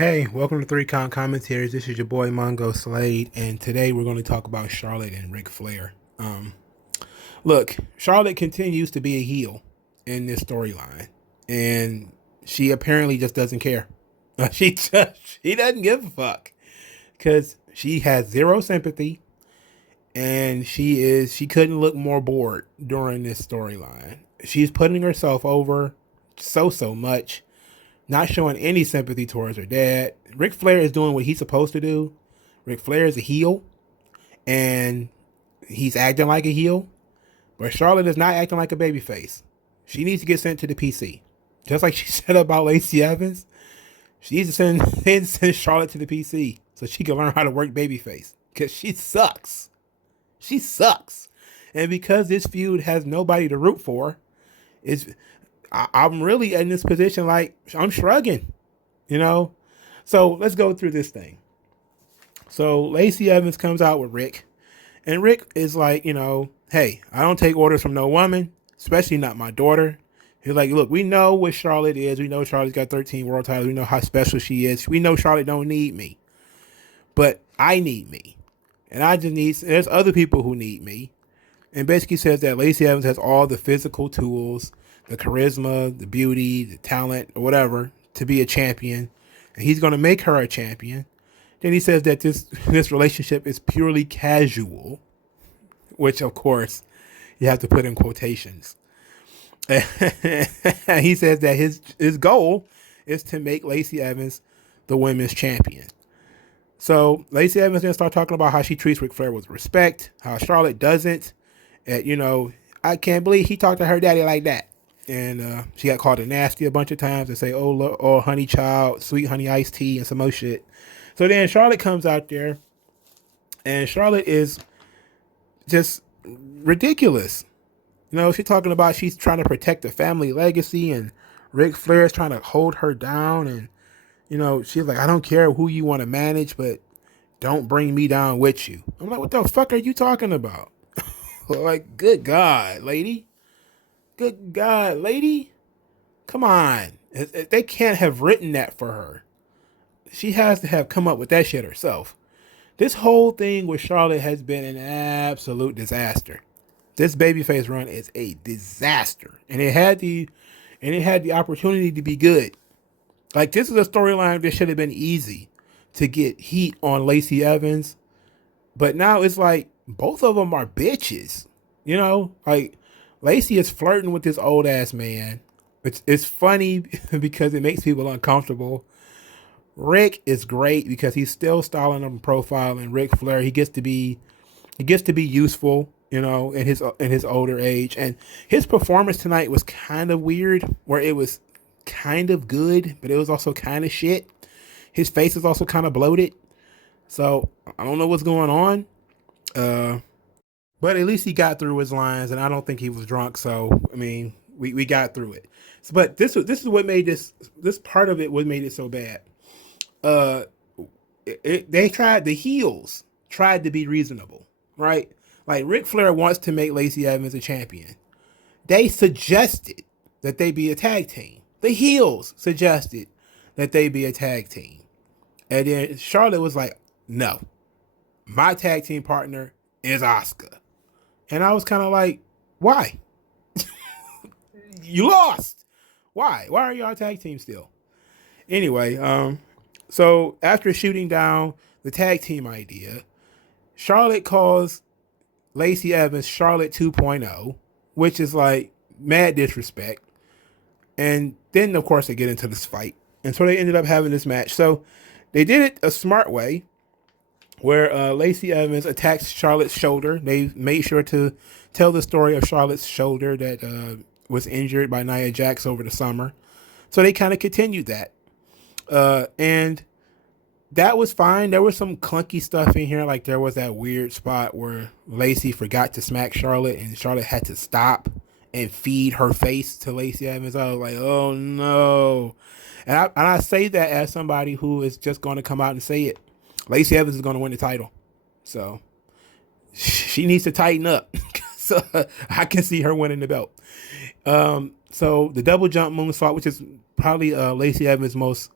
Hey, welcome to Three Count Commentaries. This is your boy Mongo Slade, and today we're going to talk about Charlotte and Ric Flair. Look, Charlotte continues to be a heel in this storyline, and she apparently just doesn't care. She doesn't give a fuck because she has zero sympathy, and she couldn't look more bored during this storyline. She's putting herself over so much, not showing any sympathy towards her dad. Ric Flair is doing what he's supposed to do. Ric Flair is a heel, and he's acting like a heel. But Charlotte is not acting like a babyface. She needs to get sent to the PC. Just like she said about Lacey Evans, she needs to send Charlotte to the PC so she can learn how to work babyface. Because she sucks. She sucks. And because this feud has nobody to root for, I'm really in this position like I'm shrugging, you know? So let's go through this thing. So Lacey Evans comes out with Rick, and Rick is like, hey, I don't take orders from no woman, especially not my daughter. He's like, look, we know what Charlotte is. We know Charlotte's got 13 world titles. We know how special she is. We know Charlotte don't need me, but I need me. And there's other people who need me. And basically says that Lacey Evans has all the physical tools, the charisma, the beauty, the talent, or whatever, to be a champion. And he's going to make her a champion. Then he says that this relationship is purely casual, which, of course, you have to put in quotations. He says that his goal is to make Lacey Evans the women's champion. So Lacey Evans then start talking about how she treats Ric Flair with respect, how Charlotte doesn't. And, I can't believe he talked to her daddy like that. And she got called a nasty a bunch of times and say, oh, honey child, sweet honey iced tea, and some more shit. So then Charlotte comes out there, and Charlotte is just ridiculous. She's talking about she's trying to protect the family legacy, and Ric Flair is trying to hold her down. And, she's like, I don't care who you want to manage, but don't bring me down with you. I'm like, what the fuck are you talking about? Like, good God, lady. Good God, lady. Come on. They can't have written that for her. She has to have come up with that shit herself. This whole thing with Charlotte has been an absolute disaster. This babyface run is a disaster. And it had the opportunity to be good. Like, this is a storyline that should have been easy to get heat on Lacey Evans. But now it's like both of them are bitches. Like Lacey is flirting with this old ass man. It's funny because it makes people uncomfortable. Rick is great because he's still styling up and profiling Ric Flair. He gets to be useful, in his older age. And his performance tonight was kind of weird, where it was kind of good, but it was also kind of shit. His face is also kind of bloated. So I don't know what's going on. But at least he got through his lines, and I don't think he was drunk. So I mean, we got through it. So, but this is what made this part of it what made it so bad. Uh, the heels tried to be reasonable, right? Like Ric Flair wants to make Lacey Evans a champion. They suggested that they be a tag team. The heels suggested that they be a tag team, and then Charlotte was like, "No, my tag team partner is Asuka." And I was kind of like, why? You lost. Why? Why are y'all tag team still? Anyway, so after shooting down the tag team idea, Charlotte calls Lacey Evans Charlotte 2.0, which is like mad disrespect. And then, of course, they get into this fight. And so they ended up having this match. So they did it a smart way, where Lacey Evans attacks Charlotte's shoulder. They made sure to tell the story of Charlotte's shoulder that was injured by Nia Jax over the summer. So they kind of continued that. And that was fine. There was some clunky stuff in here. Like there was that weird spot where Lacey forgot to smack Charlotte, and Charlotte had to stop and feed her face to Lacey Evans. I was like, oh no. And I say that as somebody who is just going to come out and say it. Lacey Evans is going to win the title. So she needs to tighten up. So I can see her winning the belt. So the double jump moonsault, which is probably Lacey Evans' most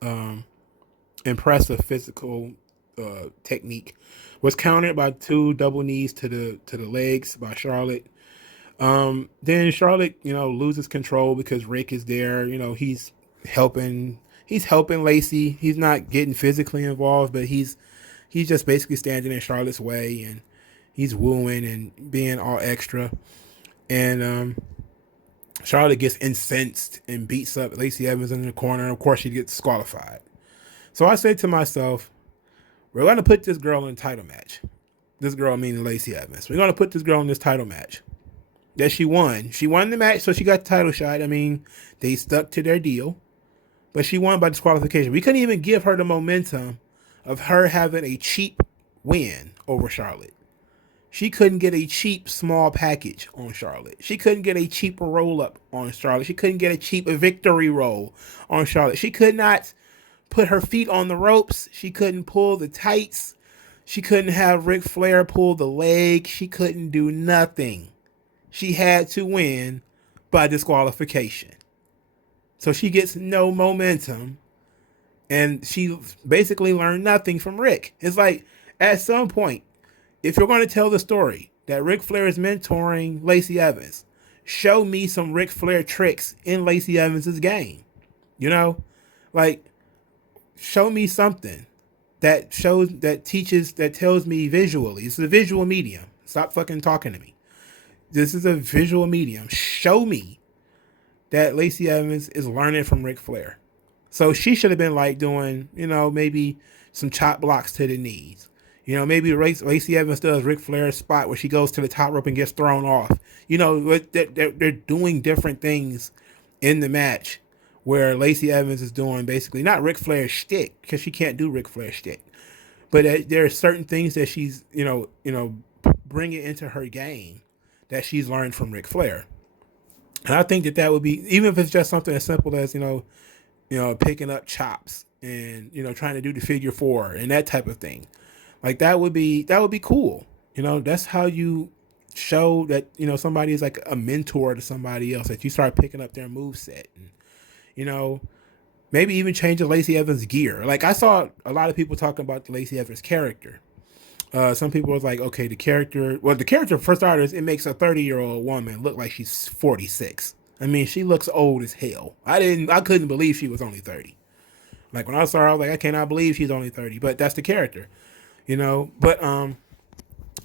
impressive physical technique. Was countered by two double knees to the legs by Charlotte. Then Charlotte, loses control because Rick is there. Helping he's helping Lacey. He's not getting physically involved, but he's just basically standing in Charlotte's way, and he's wooing and being all extra. And Charlotte gets incensed and beats up Lacey Evans in the corner. And of course, she gets disqualified. So I said to myself, we're going to put this girl in a title match. This girl meaning Lacey Evans. We're going to put this girl in this title match that she won. She won the match, so she got the title shot. I mean, they stuck to their deal, but she won by disqualification. We couldn't even give her the momentum of her having a cheap win over Charlotte. She couldn't get a cheap small package on Charlotte. She couldn't get a cheap roll-up on Charlotte. She couldn't get a cheap victory roll on Charlotte. She could not put her feet on the ropes. She couldn't pull the tights. She couldn't have Ric Flair pull the leg. She couldn't do nothing. She had to win by disqualification. So she gets no momentum, and she basically learned nothing from Rick. It's like, at some point, if you're going to tell the story that Ric Flair is mentoring Lacey Evans, show me some Ric Flair tricks in Lacey Evans' game. Like, show me something that tells me visually. It's a visual medium. Stop fucking talking to me. This is a visual medium. Show me that Lacey Evans is learning from Ric Flair. So she should have been like doing, maybe some chop blocks to the knees. Maybe Lacey Evans does Ric Flair's spot where she goes to the top rope and gets thrown off. They're doing different things in the match where Lacey Evans is doing basically not Ric Flair's shtick, because she can't do Ric Flair's shtick. But there are certain things that she's, bringing into her game that she's learned from Ric Flair. And I think that would be, even if it's just something as simple as, picking up chops and, trying to do the figure four and that type of thing. Like that would be cool. That's how you show that, somebody is like a mentor to somebody else, that you start picking up their moveset and, maybe even change the Lacey Evans gear. Like I saw a lot of people talking about the Lacey Evans character. Some people was like, okay, the character, for starters, it makes a 30-year-old woman look like she's 46. I mean, she looks old as hell. I couldn't believe she was only 30. Like when I saw her, I was like, I cannot believe she's only 30, but that's the character, but,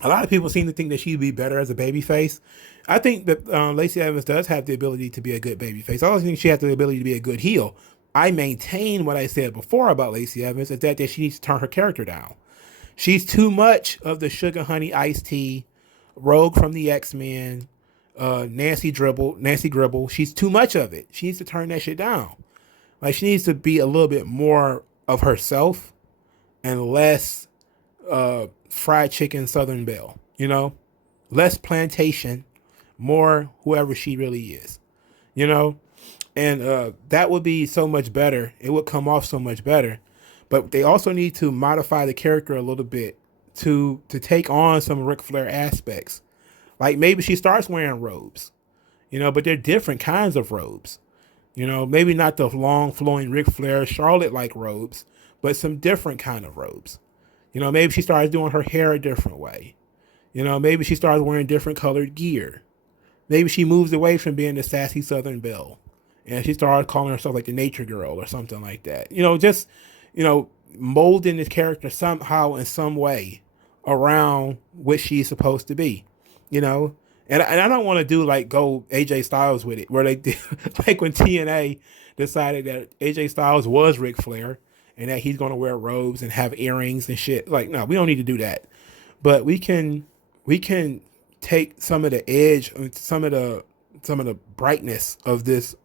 a lot of people seem to think that she'd be better as a babyface. I think that Lacey Evans does have the ability to be a good babyface. I also think she has the ability to be a good heel. I maintain what I said before about Lacey Evans, is that she needs to turn her character down. She's too much of the sugar honey iced tea, Rogue from the X-Men, Nancy Gribble. She's too much of it. She needs to turn that shit down. Like she needs to be a little bit more of herself and less fried chicken Southern Belle, less plantation, more whoever she really is, and that would be so much better. It would come off so much better. But they also need to modify the character a little bit to take on some Ric Flair aspects. Like maybe she starts wearing robes, but they're different kinds of robes. Maybe not the long flowing Ric Flair Charlotte-like robes, but some different kind of robes. Maybe she starts doing her hair a different way. Maybe she starts wearing different colored gear. Maybe she moves away from being the sassy Southern Belle and she started calling herself like the Nature Girl or something like that. Just molding this character somehow in some way around what she's supposed to be, and I don't want to do like go AJ Styles with it, where they did like when TNA decided that AJ Styles was Ric Flair and that he's going to wear robes and have earrings and shit. Like, no, we don't need to do that. But we can take some of the edge, some of the brightness of this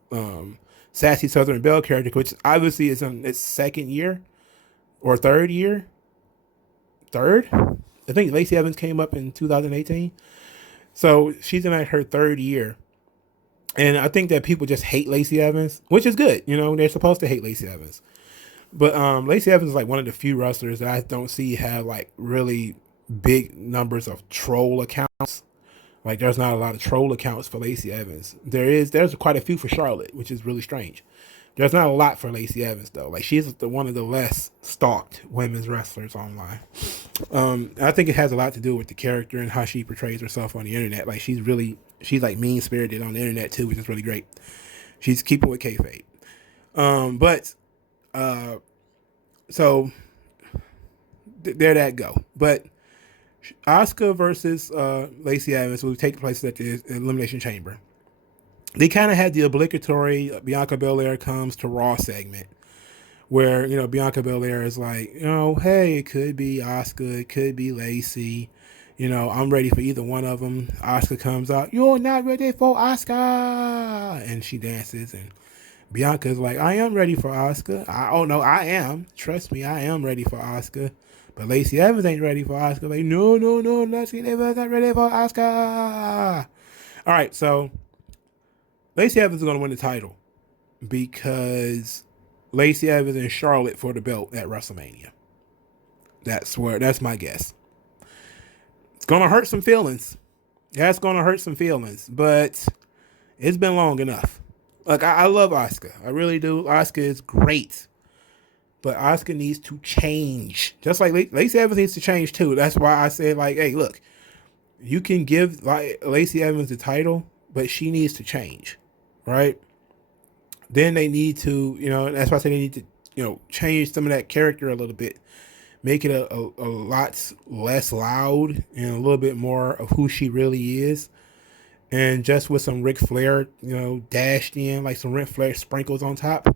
sassy Southern Belle character, which obviously is in its second year or third year. Third? I think Lacey Evans came up in 2018. So she's in like her third year. And I think that people just hate Lacey Evans, which is good. They're supposed to hate Lacey Evans. But Lacey Evans is like one of the few wrestlers that I don't see have like really big numbers of troll accounts. Like there's not a lot of troll accounts for Lacey Evans. There's quite a few for Charlotte, which is really strange. There's not a lot for Lacey Evans though. Like she's one of the less stalked women's wrestlers online. I think it has a lot to do with the character and how she portrays herself on the internet. Like she's like mean spirited on the internet too, which is really great. She's keeping with kayfabe. But so there that go. But Asuka versus Lacey Evans will take place at the Elimination Chamber. They kind of had the obligatory Bianca Belair comes to Raw segment where, Bianca Belair is like, hey, it could be Asuka, it could be Lacey. I'm ready for either one of them. Asuka comes out, you're not ready for Asuka. And she dances, and Bianca's like, I am ready for Asuka. Oh, no, I am. Trust me, I am ready for Asuka. But Lacey Evans ain't ready for Asuka. Like, no, Lacey Evans not ready for Asuka. All right, so Lacey Evans is going to win the title because Lacey Evans and Charlotte for the belt at WrestleMania. That's my guess. It's going to hurt some feelings. That's going to hurt some feelings, but it's been long enough. Look, I love Asuka. I really do. Asuka is great. But Asuka needs to change. Just like Lacey Evans needs to change too. That's why I said, like, hey, look, you can give Lacey Evans the title, but she needs to change. Right? Then they need to, that's why I say they need to, change some of that character a little bit. Make it a lot less loud and a little bit more of who she really is. And just with some Ric Flair, dashed in, like some Ric Flair sprinkles on top.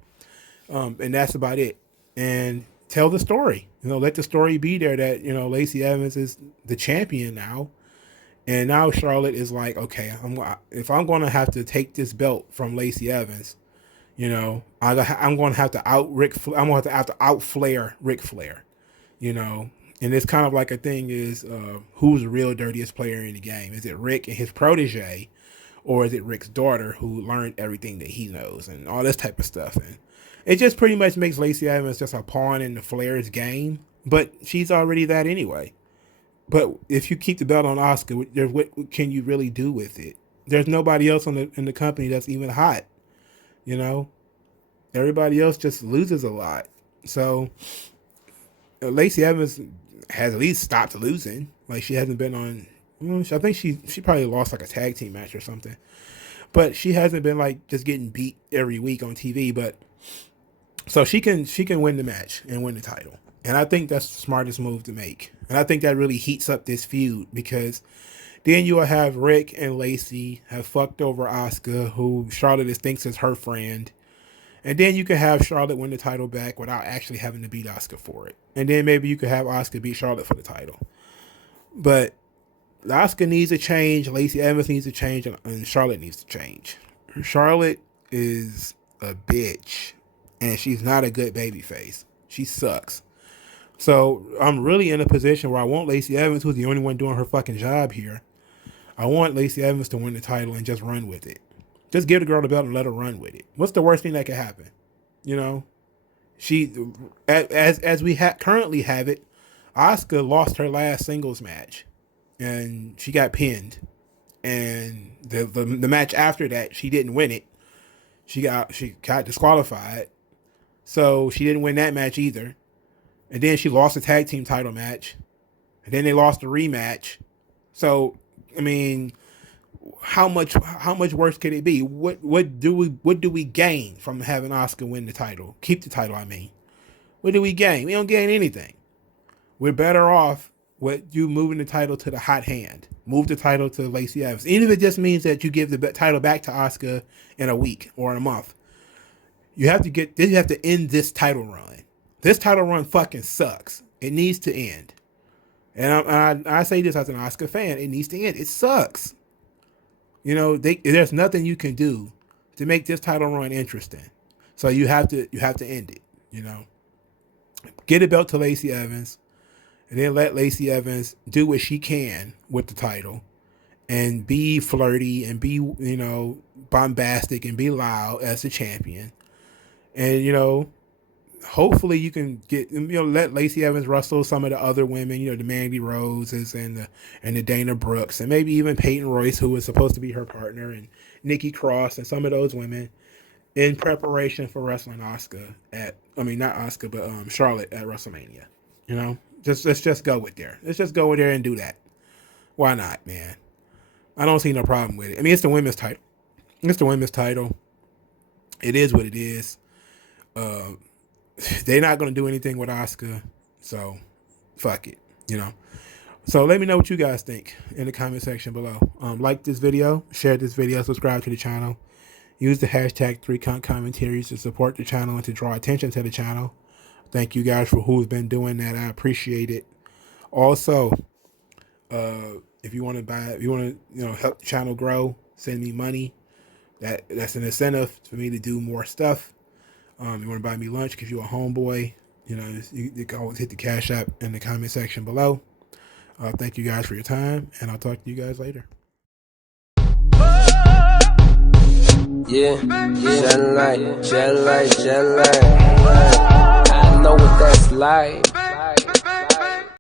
And that's about it. And tell the story. Let the story be there that, Lacey Evans is the champion now. And now Charlotte is like, okay, if I'm going to have to take this belt from Lacey Evans, I'm going to have to out Flair Ric Flair, and it's kind of like a thing is who's the real dirtiest player in the game? Is it Rick and his protege, or is it Rick's daughter who learned everything that he knows and all this type of stuff? And it just pretty much makes Lacey Evans just a pawn in the Flair's game, but she's already that anyway. But if you keep the belt on Asuka, what can you really do with it? There's nobody else in the company that's even hot. Everybody else just loses a lot. So Lacey Evans has at least stopped losing. Like she hasn't been on. I think she probably lost like a tag team match or something. But she hasn't been like just getting beat every week on TV. But so she can win the match and win the title. And I think that's the smartest move to make. And I think that really heats up this feud because then you will have Rick and Lacey have fucked over Asuka, who Charlotte thinks is her friend. And then you can have Charlotte win the title back without actually having to beat Asuka for it. And then maybe you could have Asuka beat Charlotte for the title. But Asuka needs to change, Lacey Evans needs to change, and Charlotte needs to change. Charlotte is a bitch, and she's not a good babyface. She sucks. So I'm really in a position where I want Lacey Evans, who's the only one doing her fucking job here. I want Lacey Evans to win the title and just run with it. Just give the girl the belt and let her run with it. What's the worst thing that could happen? She, as we currently have it, Asuka lost her last singles match, and she got pinned. And the match after that, she didn't win it. She got disqualified, so she didn't win that match either. And then she lost a tag team title match. And then they lost a rematch. So, I mean, how much worse could it be? What do we gain from having Asuka win the title? Keep the title, I mean. What do we gain? We don't gain anything. We're better off with you moving the title to the hot hand. Move the title to Lacey Evans. Even if it just means that you give the title back to Asuka in a week or in a month. You have to end this title run. This title run fucking sucks. It needs to end. And I say this as an Asuka fan. It needs to end. It sucks. There's nothing you can do to make this title run interesting. So you have to end it. Get a belt to Lacey Evans, and then let Lacey Evans do what she can with the title, and be flirty and be bombastic and be loud as the champion, and hopefully you can get let Lacey Evans wrestle some of the other women, the Mandy Roses and the Dana Brooks, and maybe even Peyton Royce, who was supposed to be her partner, and Nikki Cross and some of those women. in preparation for wrestling Asuka not Asuka, but Charlotte at WrestleMania. You know, let's just go with there. Let's just go with there and do that. Why not, man? I don't see no problem with it. I mean, it's the women's title. It's the women's title. It is what it is. They're not going to do anything with Asuka, so fuck it, you know. So let me know what you guys think in the comment section below. Like this video, share this video, subscribe to the channel. Use the hashtag 3ContCommentaries to support the channel and to draw attention to the channel. Thank you guys for who's been doing that. I appreciate it. Also, if you want to help the channel grow, send me money. That's an incentive for me to do more stuff. You want to buy me lunch because you're a homeboy, you can always hit the Cash App in the comment section below. Thank you guys for your time, and I'll talk to you guys later. Yeah, shine light. I know what that's like.